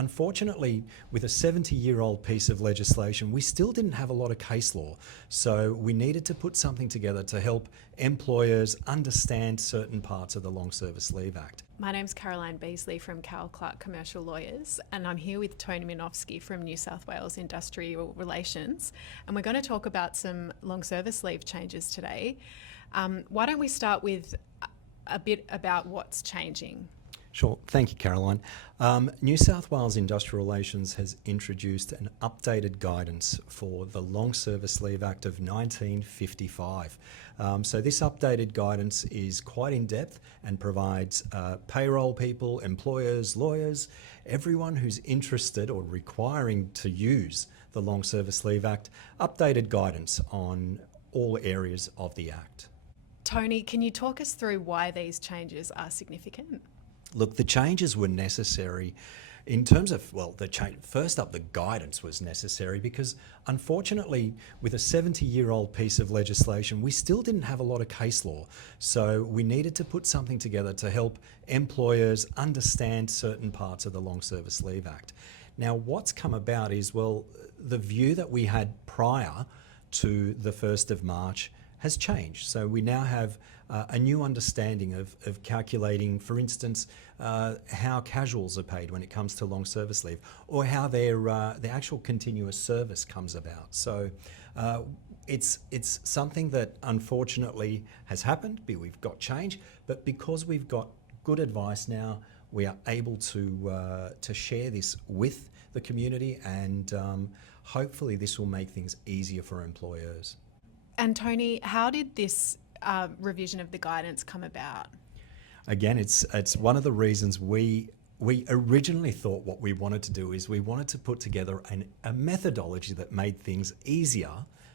unfortunately, with a 70-year-old piece of legislation, we still didn't have a lot of case law. So we needed to put something together to help employers understand certain parts of the Long Service Leave Act. My name's Caroline Beasley from Cowell Clarke Commercial Lawyers, and I'm here with Toni Minovski from New South Wales Industrial Relations, and we're going to talk about some long service leave changes today. Why don't we start with a bit about what's changing? Sure. Thank you, Caroline. New South Wales Industrial Relations has introduced an updated guidance for the Long Service Leave Act of 1955. So this updated guidance is quite in-depth and provides payroll people, employers, lawyers, everyone who's interested or requiring to use the Long Service Leave Act, updated guidance on all areas of the Act. Toni, can you talk us through why these changes are significant? Look, the changes were necessary in terms of, first up, the guidance was necessary because unfortunately, with a 70-year-old piece of legislation, we still didn't have a lot of case law. So we needed to put something together to help employers understand certain parts of the Long Service Leave Act. Now, what's come about is, the view that we had prior to the 1st of March has changed. So we now have a new understanding of calculating, for instance, how casuals are paid when it comes to long service leave, or how the actual continuous service comes about. So it's something that unfortunately has happened. We've got change, but because we've got good advice now, we are able to share this with the community, and hopefully this will make things easier for employers. And Toni, how did this revision of the guidance come about? Again, it's one of the reasons we originally thought what we wanted to do is we wanted to put together a methodology that made things easier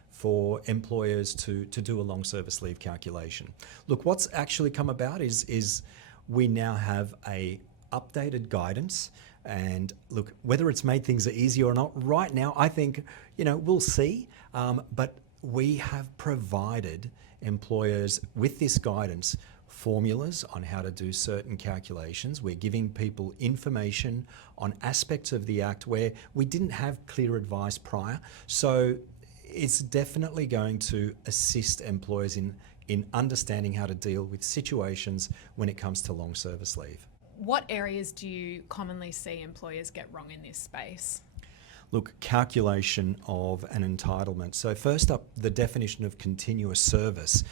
for employers to do a long service leave calculation. Look, what's actually come about is we now have a updated guidance, and look, whether it's made things easier or not, right now I think, we'll see, but we have provided employers with this guidance formulas on how to do certain calculations. We're giving people information on aspects of the Act where we didn't have clear advice prior. So it's definitely going to assist employers in understanding how to deal with situations when it comes to long service leave. What areas do you commonly see employers get wrong in this space? Look, calculation of an entitlement. So first up, the definition of continuous service.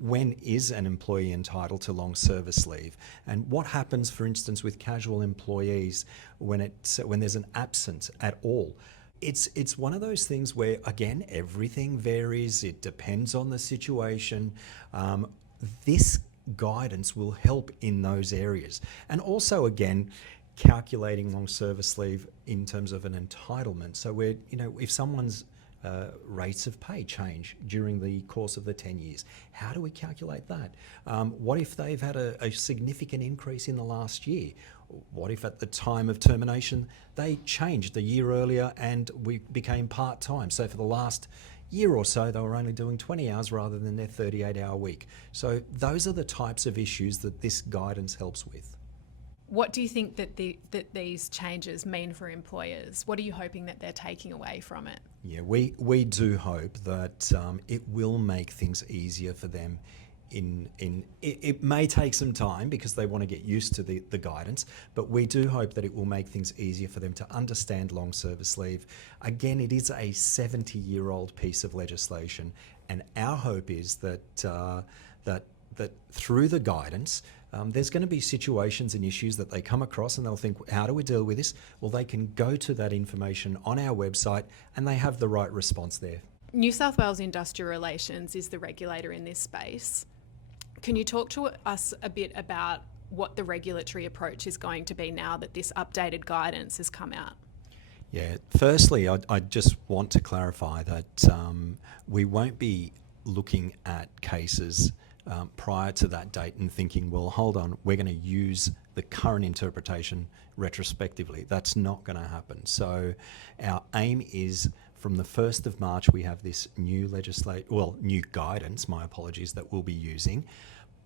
When is an employee entitled to long service leave? And what happens, for instance, with casual employees when there's an absence at all? It's one of those things where, again, everything varies. It depends on the situation. This guidance will help in those areas. And also, again, calculating long service leave in terms of an entitlement. So if someone's rates of pay change during the course of the 10 years, how do we calculate that? What if they've had a significant increase in the last year? What if at the time of termination they changed a year earlier and we became part-time? So for the last year or so, they were only doing 20 hours rather than their 38-hour week. So those are the types of issues that this guidance helps with. What do you think that these changes mean for employers? What are you hoping that they're taking away from it? Yeah, we do hope that it will make things easier for them. It may take some time because they want to get used to the guidance, but we do hope that it will make things easier for them to understand long service leave. Again, it is a 70-year-old piece of legislation, and our hope is that through the guidance, there's going to be situations and issues that they come across and they'll think, how do we deal with this? Well, they can go to that information on our website and they have the right response there. New South Wales Industrial Relations is the regulator in this space. Can you talk to us a bit about what the regulatory approach is going to be now that this updated guidance has come out? Yeah, firstly, I just want to clarify that we won't be looking at cases prior to that date and thinking, well, hold on, we're going to use the current interpretation retrospectively. That's not going to happen. So our aim is from the 1st of March, we have this new new guidance, my apologies, that we'll be using.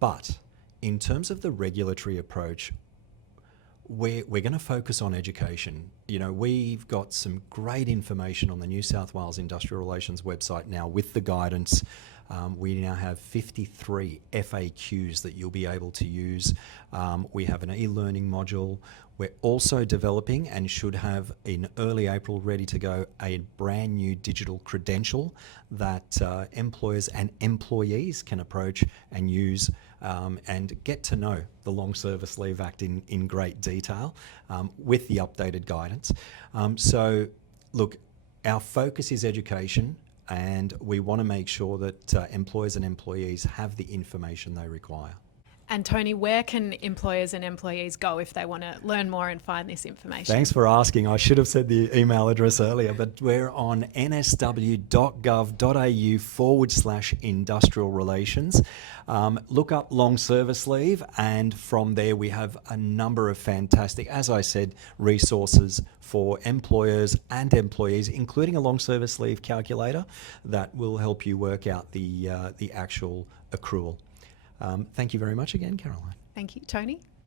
But in terms of the regulatory approach, we're going to focus on education. You know, we've got some great information on the New South Wales Industrial Relations website now with the guidance. We now have 53 FAQs that you'll be able to use. We have an e-learning module. We're also developing, and should have in early April ready to go, a brand new digital credential that employers and employees can approach and use and get to know the Long Service Leave Act in great detail with the updated guidance. So look, our focus is education, and we want to make sure that employers and employees have the information they require. And Toni, where can employers and employees go if they want to learn more and find this information? Thanks for asking. I should have said the email address earlier, but we're on nsw.gov.au/industrial relations. Look up long service leave, and from there we have a number of fantastic, as I said, resources for employers and employees, including a long service leave calculator that will help you work out the actual accrual. Thank you very much again, Caroline. Thank you, Toni.